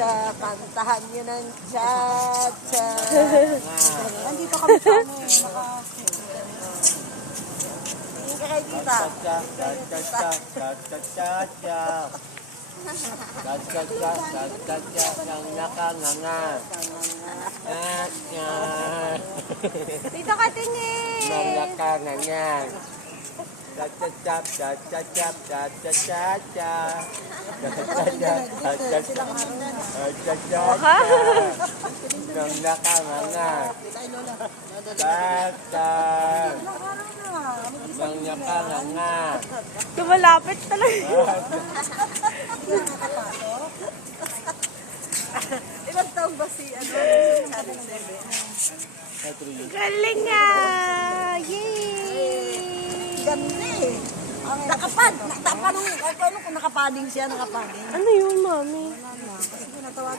cha-cha. Kantahan nyo ng cha-cha. Nandito kami sa ano eh. Tingin ka kay tita. Ng nakanganga. Dito ka tingin. Ng nakanganga. Chap chap chap chap chap chap chap chap ng nakanganga. Ng nakanganga. Lumalapit talaga. Ilang taong ba si ano? Galing nga. Yay! Ganda eh. Nakapad. Paano kung nakapading siya? Nakapading. Ano yun, mami?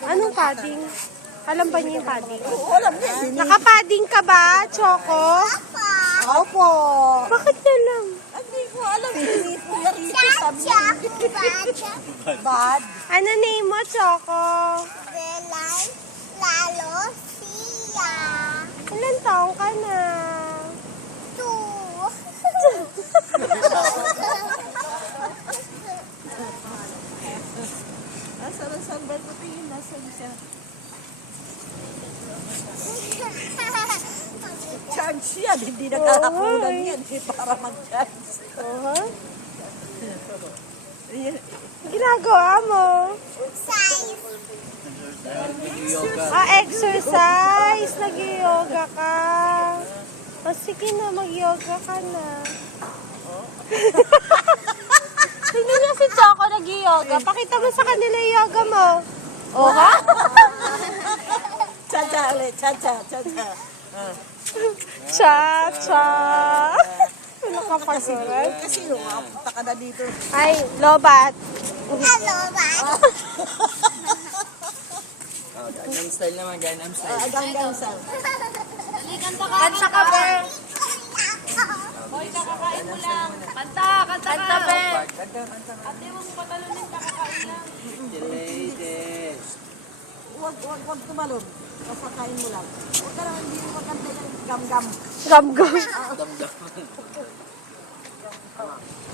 Anong padding? Alam ba niya yung padding? Oo, alam niya. Nakapadding ka ba, Choco? Opo. Bakit na lang? Hindi ko alam. Hindi ko yarito sabi niya. Bad. Ano name mo, Choco? Belay, lalo, siya. Ilan taong ka na? 2. Nasaan ang sunbird ko tingin? Nasaan siya? Charge yan. Hindi nagkakapunan yan. Para mag-charge. Ginagawa mo? Size. Exercise. Nag-yoga ka. Sige na, mag-yoga ka na. Tingnan niya si Choco nag-yoga. Pakita mo sa kanila yung yoga mo. O ha? Cha-cha ulit. Cha-cha. Cha-cha. Cha-cha. Wala ka pa surat. Kasi yung punta ka na dito. Ay, lobat. Hello, ba? Gangnam style naman, Gangnam style. Hanggang sa. Kanta ka ba? Kanta ba? Ladies. Huwag tumalon. Pasakain mo lang. Huwag ka naman hindi mo magkanta yung gam-gam. Gam-gam. Damdam.